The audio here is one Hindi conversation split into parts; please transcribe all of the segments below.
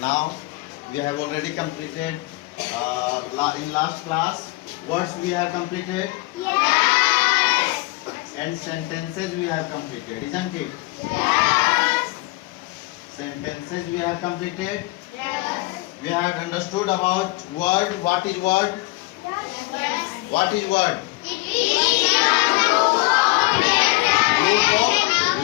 Now we have already completed in last class. Words we have completed. Yes. And sentences we have completed, isn't it? Yes. Sentences we have completed. Yes. We have understood about word. What is word? Yes. What is word? It is a Group of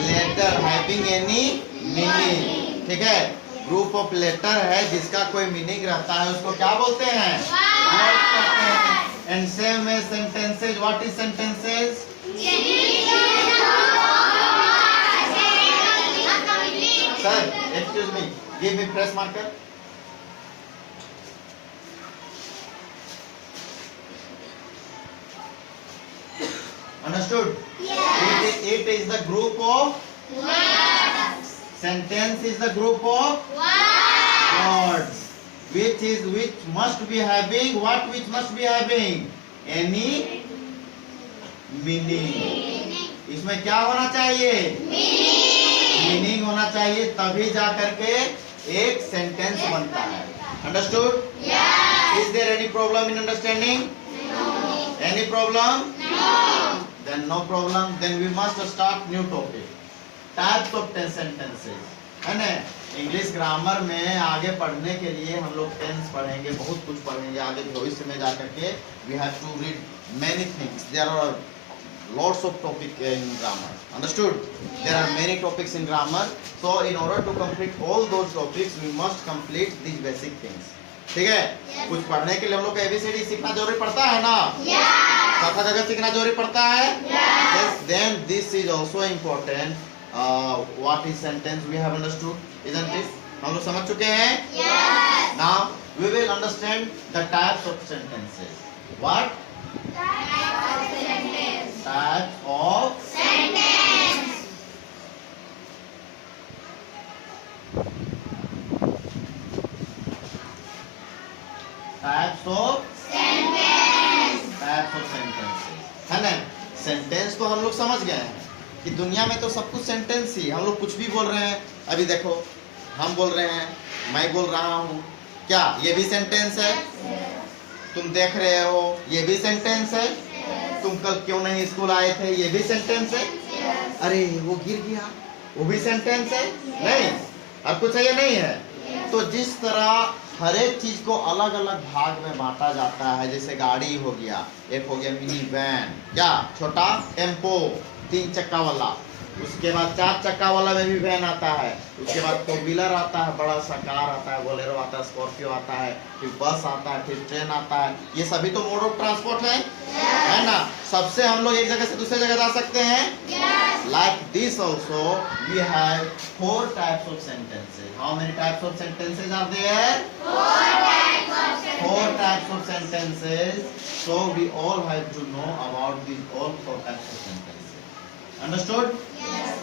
letter having any meaning. ठीक है, ग्रुप ऑफ लेटर है जिसका कोई मीनिंग रहता है उसको क्या बोलते हैं? वर्ड कहते हैं. And same way sentences. What is sentences? Sir excuse me, give me press marker. Understood? Yes. It is the group of Words. sentence is the group of words which must be having what? Which must be having any meaning. इसमें क्या होना चाहिए? मीनिंग होना चाहिए, तभी जा करके एक सेंटेंस बनता है. Understood? Yes. Is there any problem in understanding? No. Any problem? No. Then no problem. Then we must start new topic. Types of sentences. है ना? इंग्लिश ग्रामर में आगे पढ़ने के लिए हम लोग टेंस पढ़ेंगे, बहुत कुछ पढ़ेंगे आगे भविष्य में जाकर के. We have to read many things. There are lots of topic in grammar. Understood? There are many topics in grammar. So in order to complete all those topics, we must complete these basic things. ठीक है? कुछ पढ़ने के लिए हम लोग को ABCD सीखना जरूरी पड़ता है ना? कथा जगह सीखना जरूरी पड़ता है. Yes. Then this is also important. What is sentence we have understood, isn't it? हम लोग समझ चुके हैं. Yes. Now we will understand the types of sentences. What? Types of sentence. Types of Sentence. types of Sentence. types of sentences. है ना? सेंटेंस तो हम लोग समझ गए हैं कि दुनिया में तो सब कुछ सेंटेंस ही. हम लोग कुछ भी बोल रहे हैं. अभी देखो, हम बोल रहे हैं, मैं बोल रहा हूँ, क्या ये भी सेंटेंस है? तुम देख रहे हो, ये भी सेंटेंस है. तुम कल क्यों नहीं स्कूल आए थे, ये भी सेंटेंस है. अरे वो गिर गया, वो भी सेंटेंस है. नहीं, अब कुछ है या नहीं है? तो जिस तरह हर एक चीज को अलग अलग भाग में बांटा जाता है, जैसे गाड़ी हो गया, एक हो गया मिनी वैन, क्या छोटा टेम्पो 3 चक्का वाला, उसके बाद 4 चक्का वाला में भी वैन आता है, उसके बाद 4 व्हीलर आता है, बड़ा सा कार आता है, बोलेरो आता है, स्कॉर्पियो आता है, फिर बस आता है, फिर ट्रेन आता है. ये सभी तो मोड ऑफ ट्रांसपोर्ट है ना? सबसे हम लोग एक जगह से दूसरे जगह जा सकते हैं. Like this also we have 4 types of sentences. How many types of sentences are there? 4 types of sentences. So we all have to know about these all 4 types of sentences. Understood? Yes.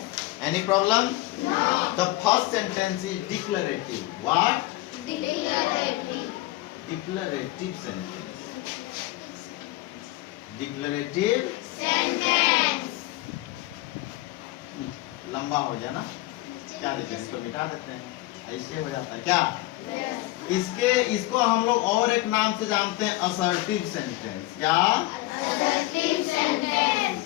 Any problem? No. The first sentence is declarative. What? Declarative. Declarative sentence. Declarative. Sentence. लंबा हो जाए ना, क्या देते हैं, इसको मिटा देते हैं, ऐसे हो जाता है क्या? इसको हम लोग और एक नाम से जानते हैं, असर्टिव सेंटेंस. क्या? Assertive sentence.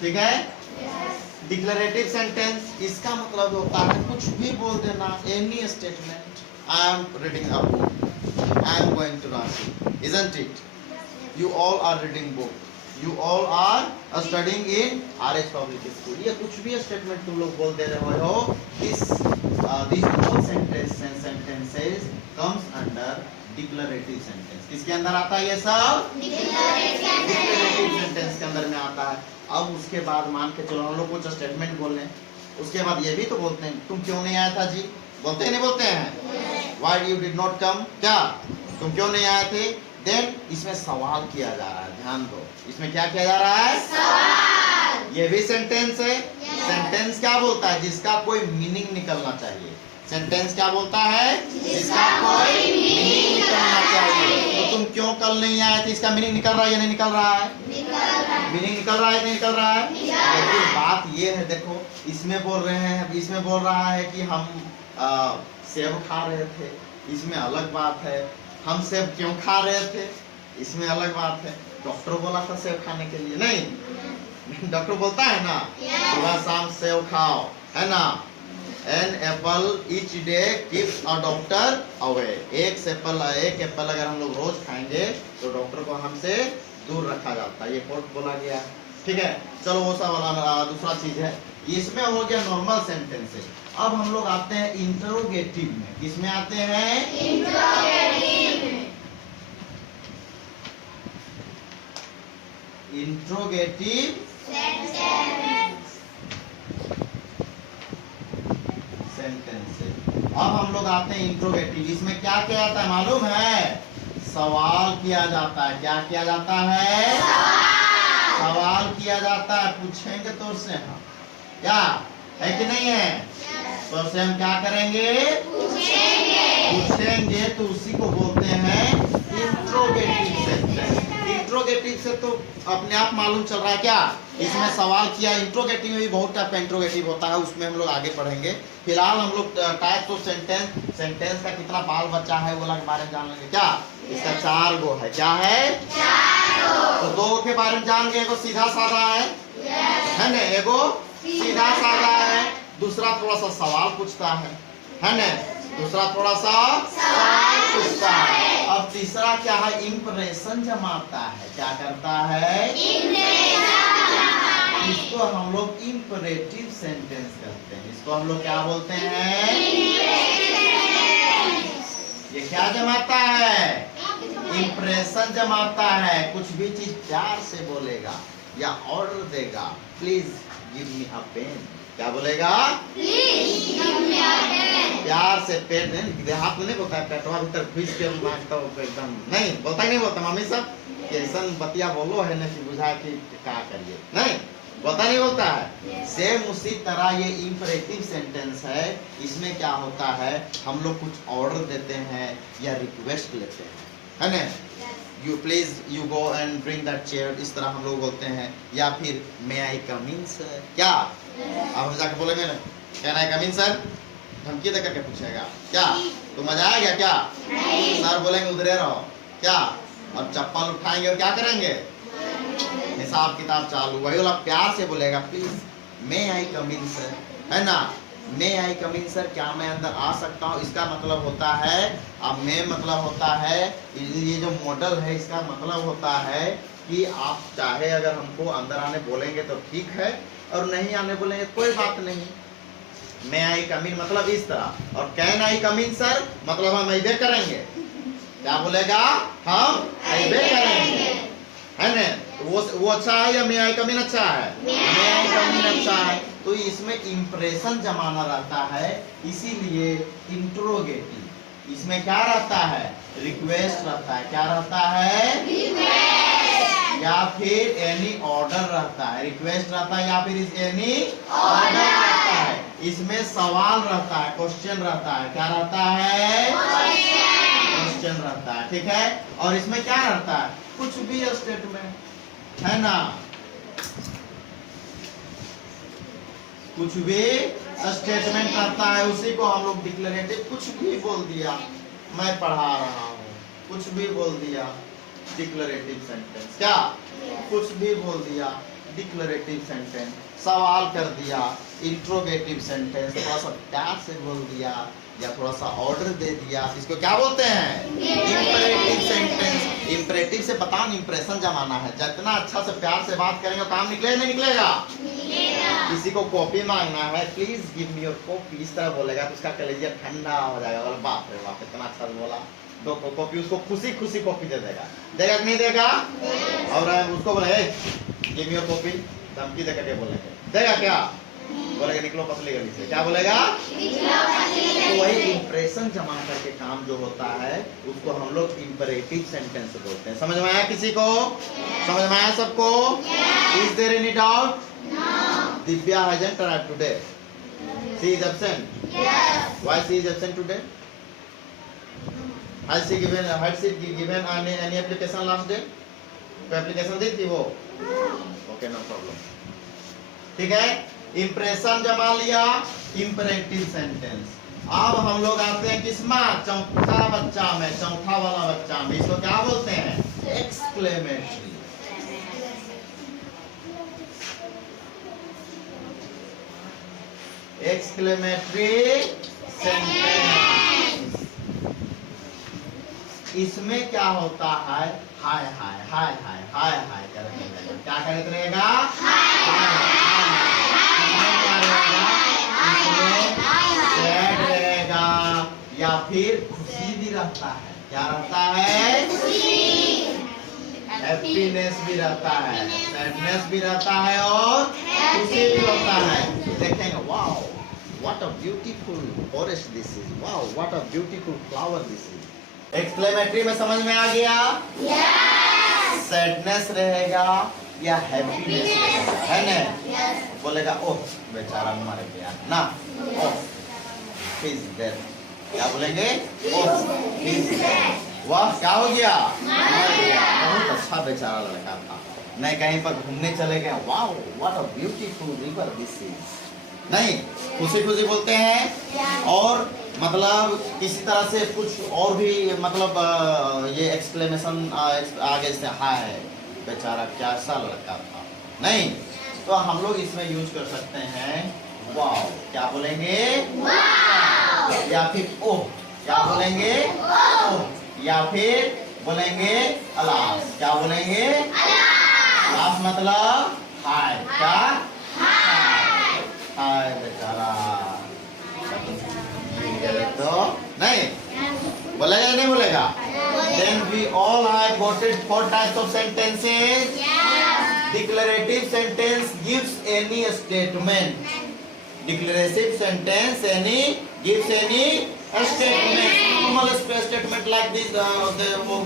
ठीक है? Yes. डिक्लेरेटिव सेंटेंस, इसका मतलब होता है कुछ भी बोल देना, any statement. I am reading a book, I am going to Ranchi, isn't it? You all are reading book. You all are studying in RH Public School. ये कुछ भी स्टेटमेंट तुम लोग बोल दे रहे हो. These all sentences comes under declarative sentence. किसके अंदर आता है ये सब? Declarative sentence के अंदर में आता है. अब उसके बाद मान के चलो हम लोग कुछ स्टेटमेंट बोल रहे हैं, उसके बाद ये भी तो बोलते हैं, तुम क्यों नहीं आया था जी? बोलते हैं नहीं बोलते हैं? Why you did not come? क्या तुम क्यों नहीं आए थे? देन इसमें सवाल किया जा रहा है, ध्यान दो, इसमें क्या किया जा रहा है? सवाल. ये भी सेंटेंस है. सेंटेंस क्या बोलता है? जिसका कोई मीनिंग निकलना चाहिए. सेंटेंस क्या बोलता है? जिसका कोई मीनिंग निकलना चाहिए. तो तुम क्यों कल नहीं आए थे, इसका मीनिंग निकल रहा है या नहीं निकल रहा है? मीनिंग निकल रहा है कि नहीं निकल रहा है? लेकिन बात ये है हैं, देखो इसमें बोल रहे हैं, इसमें बोल रहा है कि हम सेब खा रहे थे, इसमें अलग बात है। हम सेब क्यों खा रहे थे, इसमें अलग बात है। डॉक्टर बोला था सेब खाने के लिए, नहीं डॉक्टर बोलता है ना सुबह शाम सेब खाओ, है ना। An apple each day keeps a doctor away. एक एप्पल अगर हम लोग रोज खाएंगे तो डॉक्टर को हमसे दूर रखा जाता है, ये कोट बोला गया है। ठीक है, चलो वो सब वाला दूसरा चीज है। इसमें हो गया नॉर्मल सेंटेंसेस। अब हम लोग आते हैं इंटरोगेटिव में। किसमें आते हैं? Interrogative sentences. अब हम लोग आते हैं इंट्रोगेटिव। इसमें क्या किया जाता है मालूम है? सवाल किया जाता है। क्या किया जाता है? सवाल किया जाता है। पूछेंगे तो उससे हम क्या है कि नहीं है, तो उससे हम क्या करेंगे? पूछेंगे तो उसी को बोलते हैं इंट्रोगेटिव सेंटेंस। इंट्रोगेटिव से तो अपने आप मालूम चल रहा है क्या इसमें सवाल किया। इंट्रोगेटिव में भी बहुत टाइप का इंट्रोगेटिव होता है, उसमें हम लोग आगे पढ़ेंगे। फिलहाल हम लोग टाइप्स ऑफ सेंटेंस का कितना बाल बच्चा है वो के बारे में जान लेंगे। क्या इसका 4 गो है? क्या है? 4 गो। तो 2 के बारे में जान गए। एगो सीधा साधा है ना, एगो सीधा साधा है, दूसरा थोड़ा सा सवाल पूछता है ना, दूसरा थोड़ा सा सवाल पूछता है। अब तीसरा क्या है? इंप्रेशन जमाता है। क्या करता है? इसको हम लोग इंपरेटिव सेंटेंस कहते हैं। इसको हम लोग क्या बोलते हैं? ये क्या जमाता है? इंप्रेशन जमाता है। कुछ भी चीज प्यार से बोलेगा या ऑर्डर देगा, please give me a pen. क्या बोलेगा? प्यार से पेट नहीं, देहात में नहीं बोलता है, पेटवा भीतर घुस के मांगता हो एकदम नहीं बोलता ही नहीं बोलता। मम्मी सब कैसा बतिया बोलो है ना कि बुझा कि क्या करिए, नहीं बोलता नहीं बोलता है। सेम उसी तरह ये इंपरेटिव सेंटेंस है। इसमें क्या होता है? हम लोग कुछ ऑर्डर देते हैं या रिक्वेस्ट लेते हैं, है ना। You please you go and bring that chair, इस तरह हम लोग बोलते हैं। या फिर मे आई कम इन सर, क्या अब हम जाके बोलेंगे ना can I come in sir, धमकी दे करके पूछेगा क्या, तो मजा आएगा क्या? सर बोलेंगे उधरे रहो क्या, और चप्पल उठाएंगे और क्या करेंगे? हिसाब किताब चालू। वही वाला प्यार से बोलेगा please may I come in sir, है ना। मे आई कम इन सर, क्या मैं अंदर आ सकता हूँ? इसका मतलब होता है, अब मे मतलब होता है, ये जो मॉडल है इसका मतलब होता है कि आप चाहे अगर हमको अंदर आने बोलेंगे तो ठीक है, और नहीं आने बोलेंगे कोई बात नहीं। मे आई कम इन मतलब इस तरह, और can I come in sir मतलब हम ऐबे करेंगे। क्या बोलेगा? हम ऐबे करेंगे, है ना। वो अच्छा है या मे आई कम इन अच्छा है? मे आई कम इन अच्छा है। तो इसमें इंप्रेशन जमाना रहता है, इसीलिए इंट्रोगेटिव। इसमें क्या रहता है? रिक्वेस्ट रहता है। क्या रहता है? रिक्वेस्ट। या फिर एनी ऑर्डर रहता है। रिक्वेस्ट रहता है या फिर एनी ऑर्डर रहता है। इसमें सवाल रहता है, क्वेश्चन रहता है। क्या रहता है? क्वेश्चन रहता है, ठीक है। और इसमें क्या रहता है? कुछ भी स्टेटमेंट, है ना, कुछ भी स्टेटमेंट करता है, उसी को हम लोग डिक्लेरेटिव। कुछ भी बोल दिया, मैं पढ़ा रहा हूँ, कुछ भी बोल दिया, डिक्लेरेटिव सेंटेंस। क्या कुछ भी बोल दिया, डिक्लेरेटिव सेंटेंस। सवाल कर दिया, इंट्रोगेटिव सेंटेंस। थोड़ा सा प्यार से बोल दिया या थोड़ा सा ऑर्डर दे दिया, इसको क्या बोलते हैं? Imperative sentence. इंपरेटिव से बताओ इंप्रेशन जमाना है। जितना अच्छा से प्यार से बात करेंगे काम निकलेगा नहीं निकलेगा? किसी को कॉपी मांगना है, please give me your copy, इस तरह बोलेगा तो उसका कलेजा ठंडा हो जाएगा। बोला बाप रे बाप इतना अच्छा बोला, तो कॉपी उसको खुशी खुशी कॉपी दे देगा। देगा कि नहीं देगा? और उसको बोले गिव मी योर कॉपी, धमकी दे करके बोलेंगे, देगा क्या? बोलेगा निकलो पतली गली से। क्या बोलेगा? तो वही इंप्रेशन जमा करके काम जो होता है उसको हम लोग इंपरेटिव सेंटेंस बोलते हैं। समझ में आया किसी को? समझ में आया सबको? Is there any doubt? Divya hasn't arrived today. She is absent. Yes. Why she is absent today? Has she given any application last day? कोई application दी थी वो? Okay, no problem. ठीक है, इंप्रेशन जमा लिया, इंपरेटिव सेंटेंस। अब हम लोग आते हैं किसमें, चौथा बच्चा में, चौथा वाला बच्चा में। इसको क्या बोलते हैं, एक्सक्लेमेटरी। Exclamatory sentence. इसमें क्या होता है, हाय हाय हाय हाय हाय हाय करने लगेगा। क्या करते रहेगा, सैड रहेगा या फिर खुशी भी रहता है। क्या रहता है, हैप्पीनेस भी रहता है, सैडनेस भी रहता है और खुशी भी होता है। देखेंगे, wow what a beautiful forest this is, wow what a beautiful flower this is. Exclamatory में समझ में आ गया, सैडनेस रहेगा या हैप्पीनेस है ना, बोलेगा ओह बेचारा मर गया ना, ओह ही इज डेड। क्या बोलेंगे, ओह ही इज डेड, वाह क्या हो गया, मर गया, बहुत अच्छा बेचारा लड़का था। नहीं कहीं पर घूमने चले गए, wow what a beautiful river this is. नहीं, खुशी खुशी बोलते हैं। और मतलब किसी तरह से कुछ और भी, मतलब ये एक्सक्लेमेशन आगे से हाय बेचारा कैसा लड़का था, नहीं तो हम लोग इसमें यूज कर सकते हैं वाओ। क्या बोलेंगे, या फिर ओह। क्या बोलेंगे, ओह। या फिर बोलेंगे अलास। क्या बोलेंगे, अलास मतलब हाय। क्या, हाय बेचारा, तो नहीं बोलेगा या नहीं बोलेगा। Then we all have quoted 4 types of sentences. Declarative sentence gives any statement. Declarative sentence gives any statement. Normal statement like this,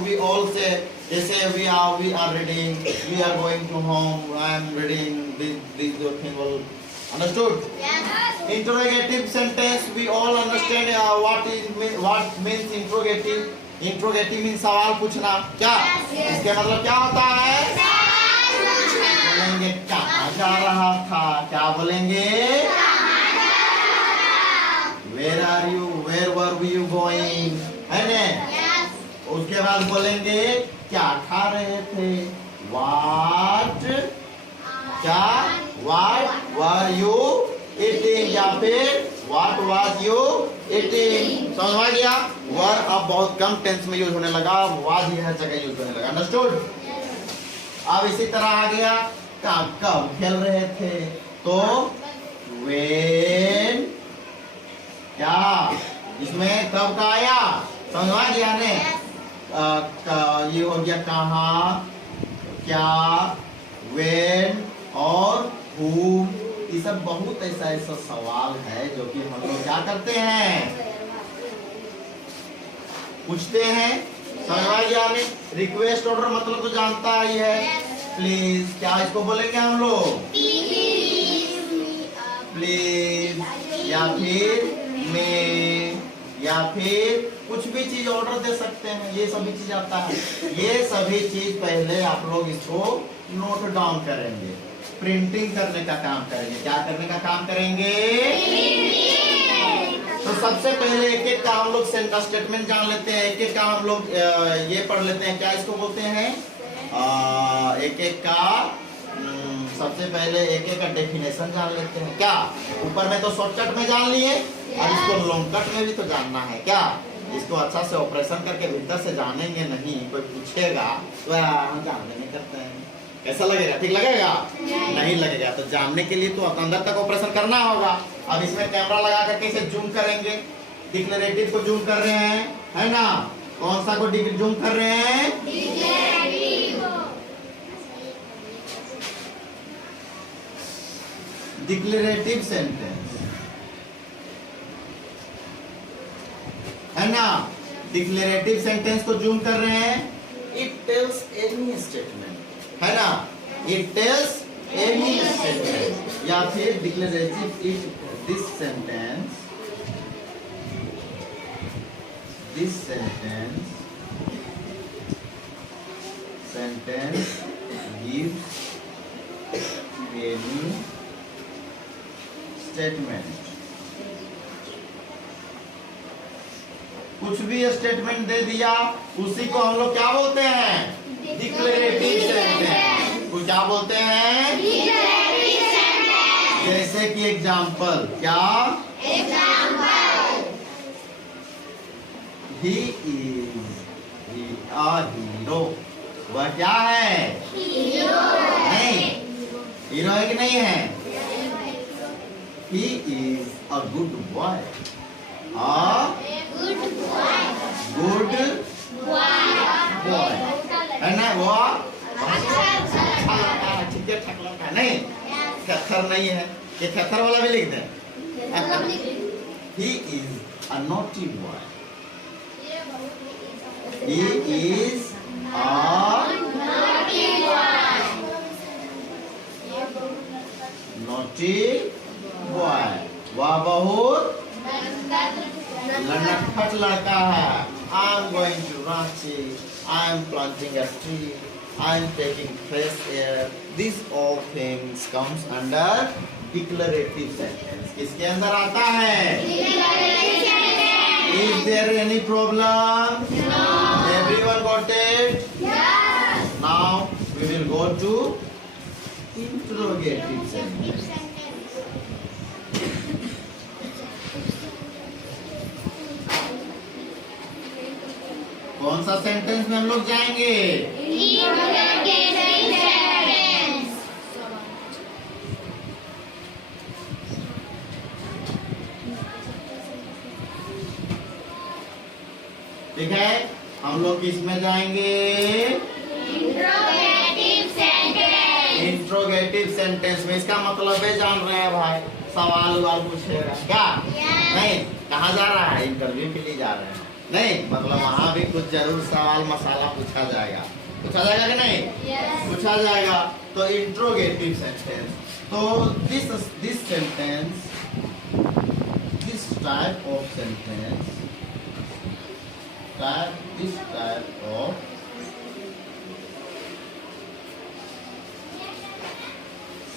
we all say. They say we are reading. We are going to home. I am reading this thing. All understood? Interrogative sentence we all understand what means interrogative. Interrogative mean सवाल पूछना। क्या इसके मतलब क्या होता है, बोलेंगे कहाँ जा रहा था। क्या बोलेंगे, where are you, where were you going, है ना। उसके बाद बोलेंगे क्या खा रहे थे, वाट, क्या वाट वर यू ईटिंग, या फिर What was you eating? समझ में आ गया। वर अब बहुत कम टेंस में यूज होने लगा, was ही हर जगह यूज होने लगा। अंडरस्टूड। अब इसी तरह आ गया कब खेल रहे थे, तो when, क्या इसमें कब का आया, समझ में आ गया ने। ये हो गया कहाँ, क्या, when और whom। ये सब बहुत ऐसा सवाल है जो कि हम लोग क्या करते हैं, पूछते हैं। समझ में गया हमें। रिक्वेस्ट ऑर्डर मतलब तो जानता ही है, प्लीज। क्या इसको बोलेंगे हम लोग, प्लीज, या फिर मे, या फिर कुछ भी चीज ऑर्डर दे सकते हैं। ये सभी चीज आता है। ये सभी चीज पहले आप लोग इसको नोट डाउन करेंगे, प्रिंटिंग करने का काम करेंगे। क्या करने का काम करेंगे, तो सबसे पहले एक एक का हम लोग सेंटेंस स्टेटमेंट जान लेते हैं। एक एक का हम लोग ये पढ़ लेते हैं, क्या इसको बोलते हैं, एक एक का सबसे पहले एक एक का डेफिनेशन जान लेते हैं। क्या ऊपर में तो शॉर्टकट में जान लिए, और इसको लॉन्ग कट में भी तो जानना है। क्या इसको अच्छा से ऑपरेशन करके भीतर से जानेंगे नहीं, कोई पूछेगा तो हम जानने नहीं करते हैं। कैसा लगेगा, ठीक लगेगा, नहीं लगेगा। तो जानने के लिए तो अंदर तक ऑपरेशन करना होगा। अब इसमें कैमरा लगा करके इसे जूम करेंगे। डिक्लेरेटिव को जूम कर रहे हैं, है ना। कौन सा को जूम कर रहे हैं, डिक्लेरेटिव सेंटेंस, है ना। डिक्लेरेटिव सेंटेंस को जूम कर रहे हैं। इट टेल्स एनी स्टेटमेंट, है ना। इट टेल्स एनी स्टेटमेंट, या फिर declarative it this sentence gives any statement, कुछ भी स्टेटमेंट दे दिया उसी को हम लोग क्या बोलते हैं? Declarative sentence. को क्या बोलते हैं? Declarative sentence. जैसे कि एग्जाम्पल, क्या? Example, he is a hero. वह क्या है? हीरो नहीं, हीरो है कि नहीं है? He is a good boy. Good boy, good boy है ना? वो अच्छा लड़का है, ठीक है, ठाक लड़का है। नहीं, थेथर नहीं है, ये थेथर वाला भी लिख दें। He is a naughty boy. He is a naughty boy. वह बहुत लड़खट लड़का है। I am going to Ranchi. I am planting a tree. I am taking fresh air. These all things comes under declarative sentence. किसके अंदर आता है? Is there any problem? No. Everyone got it? Yes. Now we will go to interrogative sentence. कौन सा सेंटेंस में हम लोग जाएंगे? Interrogative sentence. ठीक है, हम लोग किस में जाएंगे? Interrogative sentence. इंट्रोगेटिव सेंटेंस में। इसका मतलब है, जान रहे हैं भाई, सवाल वाल पूछेगा क्या? Yes. नहीं, कहाँ जा रहा है? इंटरव्यू के लिए जा रहे हैं। नहीं, मतलब वहाँ भी कुछ जरूर सवाल मसाला पूछा जाएगा। पूछा जाएगा कि नहीं? Yes. पूछा जाएगा। तो इंट्रोगेटिव सेंटेंस, तो this sentence, this type of sentence, this type of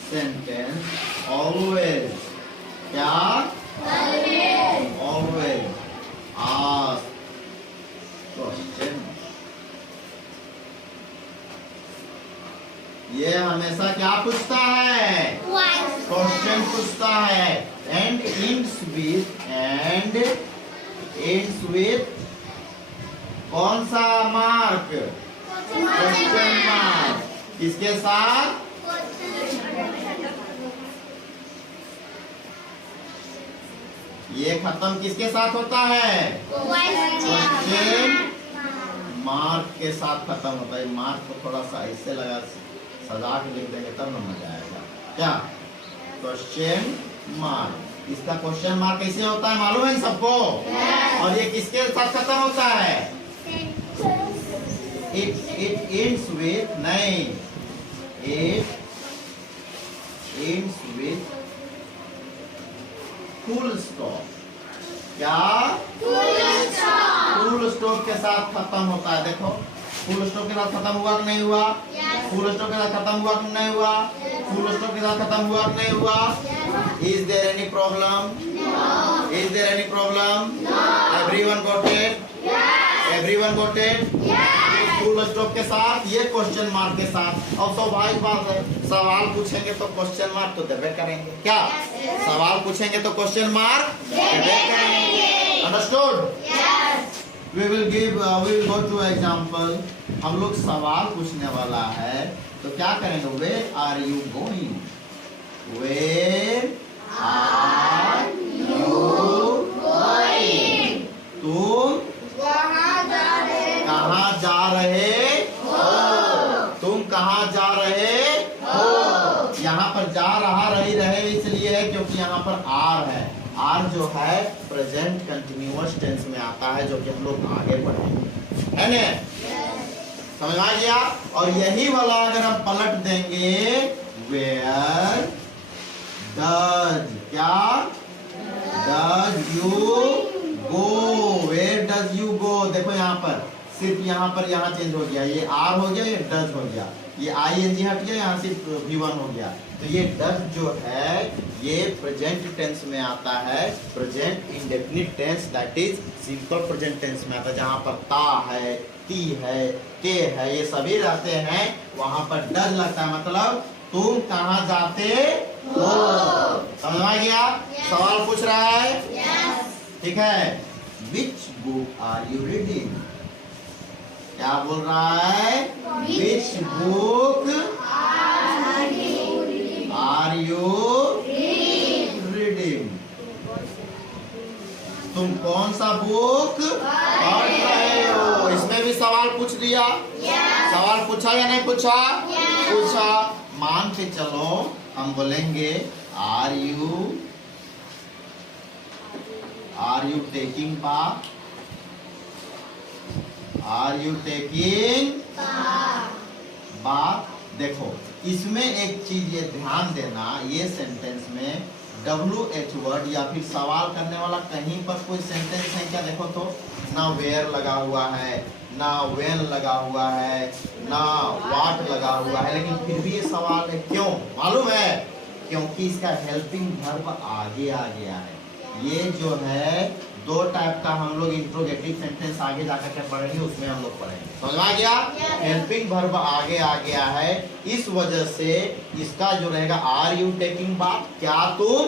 sentence always, क्या? Always ask question. ये हमेशा क्या पूछता है? क्वेश्चन पूछता है। एंड ends with कौन सा मार्क? Question mark. किसके साथ? ये खत्म किसके साथ होता है? क्वेश्चन मार्क के साथ खत्म होता है। मार्क को थोड़ा सा ऐसे लगा, सजा के लिख देंगे तब न मजा आएगा। क्या? Question mark. इसका क्वेश्चन मार्क कैसे होता है मालूम है सबको? और ये किसके साथ खत्म होता है? It ends with, नहीं, it ends with full stop। क्या? फुल स्टॉप के साथ खत्म होता है। देखो, फुल स्टॉप के साथ खत्म हुआ कि नहीं हुआ? फुल स्टॉप के साथ खत्म हुआ कि नहीं हुआ? फुल स्टॉप के साथ खत्म हुआ कि नहीं हुआ? Is there any problem? No. Is there any problem? No. Everyone got it? Yes. Everyone got it? Yes. Full stop के साथ, ये क्वेश्चन मार्क के साथ। अब स्वाभाविक बात है, सवाल पूछेंगे तो क्वेश्चन मार्क तो देवे करेंगे। क्या? Yes. सवाल पूछेंगे तो क्वेश्चन मार्क देवे करेंगे। Understood? Yes. we will go to example। हम लोग सवाल पूछने वाला है, तो क्या करेंगे? Where are you going? Where are you Going. तुम कहाँ जा रहे हो? तुम कहाँ जा रहे हो? यहाँ पर जा रहे इसलिए है क्योंकि यहाँ पर आर है। आर जो है प्रेजेंट कंटिन्यूअस टेंस में आता है, जो कि हम लोग आगे बढ़ेंगे, है ना? समझ आ गया? और यही वाला अगर हम पलट देंगे, वेयर डज, क्या? Does you go? Where does you go? देखो यहाँ पर सिर्फ यहाँ पर यहाँ चेंज हो गया, ये आर हो गया, ये डज हो गया, ये आई एन जी हट गया, यहाँ सिर्फ V1 हो गया। तो ये डज जो है ये प्रेजेंट टेंस में आता है, present indefinite tense, that is simple present tense में आता है। जहाँ पर ता है, ती है, के है, ये सभी रहते हैं, वहां पर डज लगता है, मतलब तुम कहाँ जाते हो। समझ में गया? सवाल पूछ रहा है, ठीक है। Which book are you reading? क्या बोल रहा है? Which book are you reading? तुम कौन सा बुक पढ़ रहे हो? इसमें भी सवाल पूछ दिया। सवाल पूछा या नहीं पूछा? पूछा। मान के चलो हम बोलेंगे are you taking bath? Are you taking bath? देखो इसमें एक चीज ये ध्यान देना, ये सेंटेंस में WH वर्ड या फिर सवाल करने वाला कहीं पर कोई सेंटेंस है क्या? देखो तो ना वेयर लगा हुआ है, ना वेन लगा हुआ है, ना वाट लगा हुआ है, लेकिन फिर भी ये सवाल है। क्यों मालूम है? क्योंकि इसका हेल्पिंग वर्ब आगे आ गया है। ये जो है दो टाइप का हम लोग इंट्रोगेटिव सेंटेंस आगे जाकर के पढ़ेंगे, उसमें हम लोग पढ़ेंगे। समझ में आ गया? हेल्पिंग वर्ब आगे आ गया है, इस वजह से इसका जो रहेगा आर यू टेकिंग बाथ? क्या तुम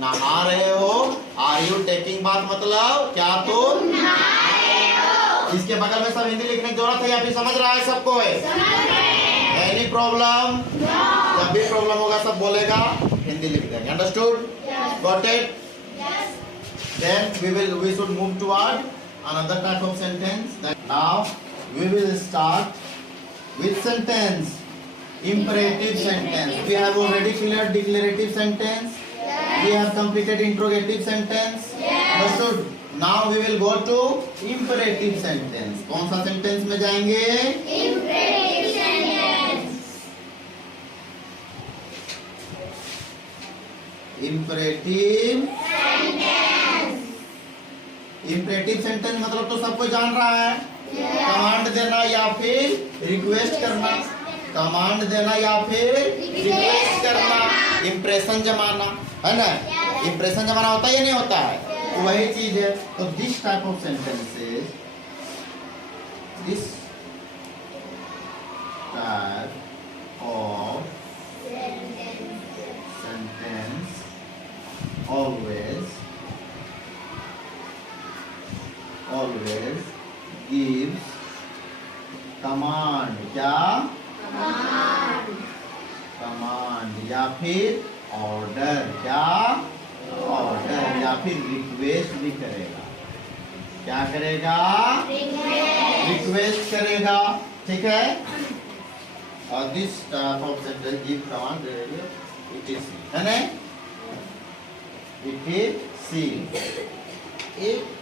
नहा रहे हो? आर यू टेकिंग बाथ मतलब क्या तुम नहा रहे हो? इसके बगल में सब हिंदी लिखने की जरूरत है या फिर समझ रहा है सबको? Any problem? जब भी प्रॉब्लम होगा सब बोलेगा, हिंदी लिख देंगे। Understood? Got it? Then we should move toward another type of sentence. Now we will start with sentence, imperative sentence. We have already cleared declarative sentence. We have completed interrogative sentence. Understood? Now we will go to imperative sentence. कौन सा sentence में जाएंगे? Imperative sentence. Imperative Sentence. Imperative sentence मतलब तो सबको जान रहा है, कमांड देना या फिर रिक्वेस्ट करना। कमांड देना या फिर रिक्वेस्ट करना, इंप्रेशन जमाना, है ना? इंप्रेशन जमाना होता है या नहीं होता है? तो वही चीज है। तो this type of sentences, this type of sentence always gives command। क्या? कमांड या फिर ऑर्डर। क्या? ऑर्डर या फिर रिक्वेस्ट भी करेगा। क्या करेगा? रिक्वेस्ट करेगा। ठीक है? और this type of sentence give command, it is, है ना? It is seal. It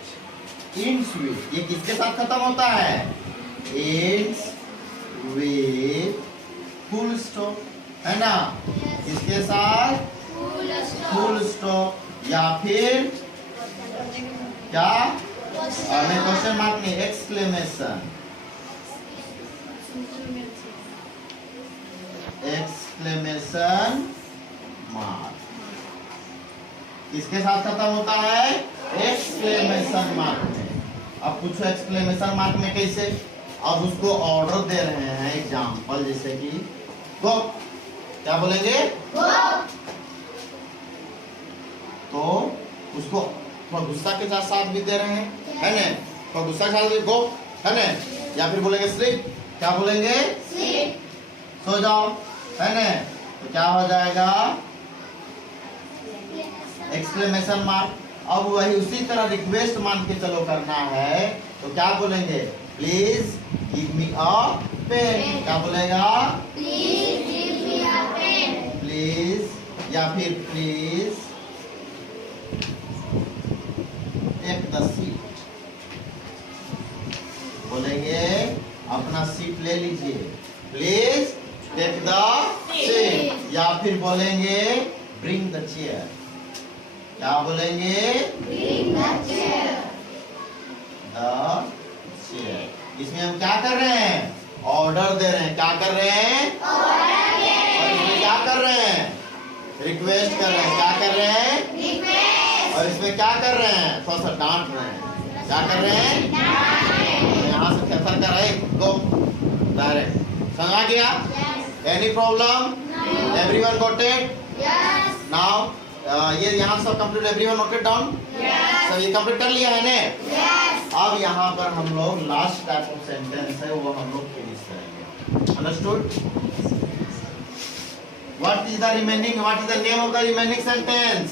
ends with, ये किसके साथ खत्म होता है? ends with full stop, है ना? किसके साथ? full stop या फिर क्या? और मैं क्वेश्चन मार्क नहीं, एक्सक्लेमेशन। एक्सक्लेमेशन मार्क किसके साथ खत्म होता है? एक्सक्लेमेशन मार्क में। अब पूछो एक्सक्लेमेशन मार्क में कैसे? अब उसको ऑर्डर दे रहे हैं, एग्जांपल जैसे कि गो। क्या बोलेंगे? गो। तो उसको गुस्सा के साथ भी दे रहे हैं, है ना? तो गुस्सा के साथ गो, है ना? या फिर बोलेंगे स्लीप। क्या बोलेंगे? स्लीप, सो जाओ, है ना? तो क्या हो जाएगा? Exclamation mark. अब वही उसी तरह रिक्वेस्ट मान के चलो करना है, तो क्या बोलेंगे? Please give me a pen. क्या बोलेगा? Please give me a pen. Please या फिर प्लीज टेक द सीट। बोलेंगे अपना सीट ले लीजिए, प्लीज टेक द सीट। या फिर बोलेंगे ब्रिंग द चेयर। क्या बोलेंगे? Bring the chair. The chair। इसमें हम क्या कर रहे हैं? ऑर्डर दे रहे हैं। क्या कर रहे हैं? और इसमें क्या कर रहे हैं? रिक्वेस्ट कर रहे हैं। क्या कर रहे हैं? और इसमें क्या कर रहे हैं? थोड़ा सा डांट रहे हैं। क्या कर रहे हैं? तो यहाँ से कैसा कर रहे हैं? गो डायरेक्ट। समझ आ गया? Any problem? Everyone got it? Now ये यहाँ सब कंप्लीट, एवरीवन नोटेड डाउन? सब ये कंप्लीट कर लिया है ने? अब यहाँ पर हम लोग लास्ट टाइप ऑफ सेंटेंस है वो हम लोग फिनिश करेंगे। Understood? What is the remaining? What is the name of the remaining sentence?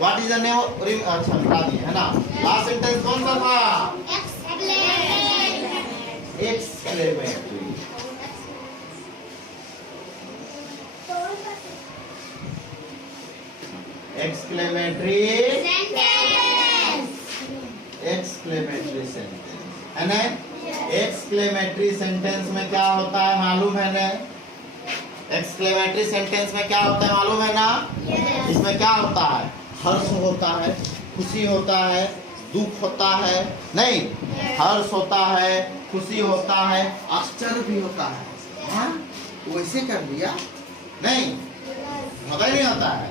What is the name of? अच्छा बता दिए है ना? लास्ट सेंटेंस कौन सा था? Exclamatory. Exclamatory. Exclamatory sentence. है ना? Exclamatory sentence में क्या होता है मालूम है ना? एक्सक्लेमेटरी सेंटेंस में क्या होता है मालूम है ना? इसमें क्या होता है? हर्ष होता है, खुशी होता है, दुख होता है, नहीं हर्ष होता है, खुशी होता है, आश्चर्य भी होता है। हाँ वैसे कर दिया नहीं होता ही नहीं होता है।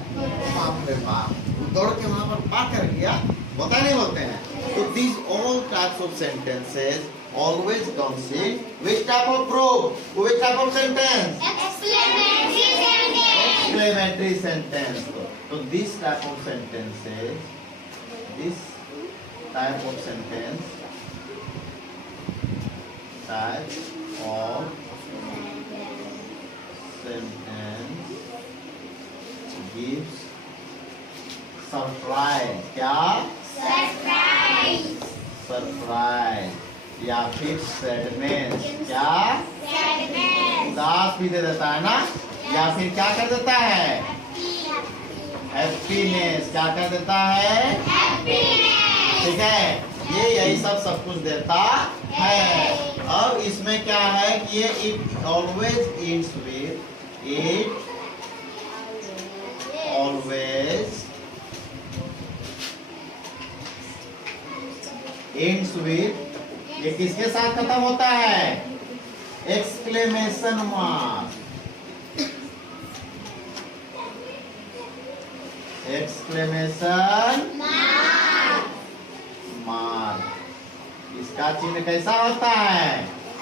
बाप रे बाप, दौड़ के वहां पर पार कर गया, होता नहीं होते हैं। तो this all types of sentences always comes in which type of proof? Which type of sentence? Exclamatory sentence. So this type of sentences, this type of sentence, type of sentence gives surprise. क्या? Surprise. या फिर सैडनेस। क्या? उदास भी दे देता है ना? या फिर क्या कर देता है? हैप्पीनेस। क्या कर देता है? ठीक है, ये यही सब कुछ देता है। अब इसमें क्या है कि ये it always ends with, it always ends with, ये किसके साथ खत्म होता है? Exclamation mark. Exclamation mark. इसका चिन्ह कैसा होता है?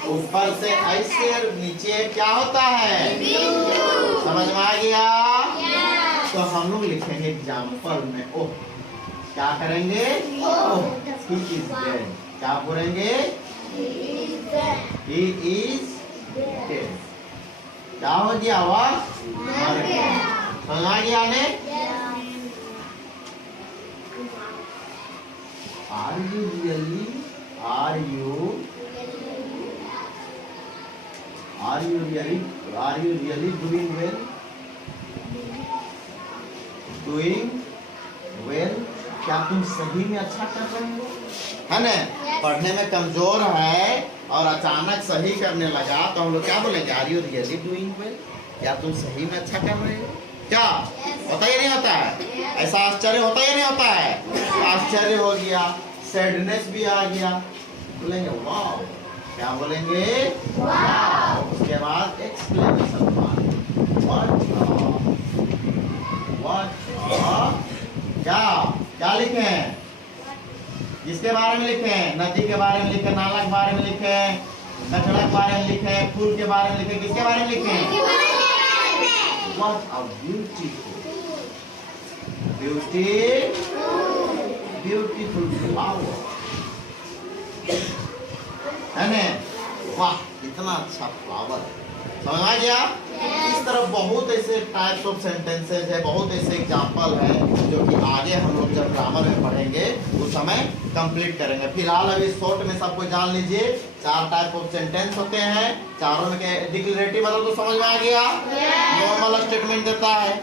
ऊपर से ऐसे और नीचे क्या होता है? समझ में आ गया? तो हम लोग लिखेंगे एग्जाम्पल में, ओह क्या करेंगे? ओह ही इज डेड। क्या बोलेंगे? He is dead. क्या हो गया? वह मर गया। समझ आ गया ने? Are you really? Are you really doing well? Doing well? क्या तुम सही में अच्छा कर रहे हो? है ना? पढ़ने में कमजोर है और अचानक सही करने लगा तो हम लोग क्या बोलेंगे? Are you really doing well? क्या तुम सही में अच्छा कर रहे हो? क्या होता ही नहीं होता है? ऐसा आश्चर्य होता ही नहीं होता है? आश्चर्य हो गया, सैडनेस भी आ गया, बोलेंगे वाह। क्या बोलेंगे? वाह। उसके बाद एक्सक्लेमेशन मार्क। व्हाट क्या लिखे हैं? किसके बारे में लिखे हैं? नदी के बारे में लिखे, नाला के बारे में लिखे, कचरा के बारे में लिखे, फूल के बारे में लिखे, किसके बारे में लिखे? What a beautiful flower। है ना? वाह कितना अच्छा फ्लावर। समझ आ गया? इस तरह बहुत ऐसे टाइप्स ऑफ सेंटेंसेस है, बहुत ऐसे एग्जांपल है जो कि आगे हम लोग जब ग्रामर में पढ़ेंगे उस समय कंप्लीट करेंगे। फिलहाल अभी शॉर्ट में सबको जान लीजिए 4 टाइप ऑफ सेंटेंस होते हैं। चारों में डिक्लेरेटिव मतलब तो समझ में आ गया? नॉर्मल स्टेटमेंट देता है,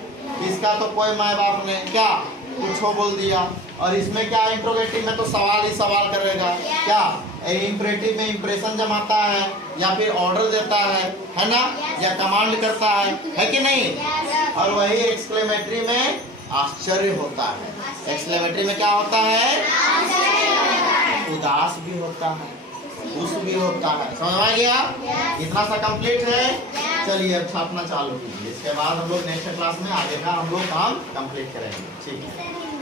इसका तो कोई माँ बाप ने क्या कुछ हो बोल दिया। और इसमें क्या इंट्रोगेटिव में तो सवाल ही सवाल करेगा। क्या इंपरेटिव में इंप्रेशन जमाता है या फिर ऑर्डर देता है ना, या कमांड करता है कि नहीं? और वही एक्सक्लेमेटरी में आश्चर्य होता है। एक्सक्लेमेटरी में क्या होता है? उदास भी होता है, कुछ भी होता है। समझ में आ गया? इतना सा कंप्लीट है। चलिए अब छापना चालू कीजिए, इसके बाद हम लोग नेक्स्ट क्लास में आगे का हम लोग काम कंप्लीट करेंगे। ठीक है।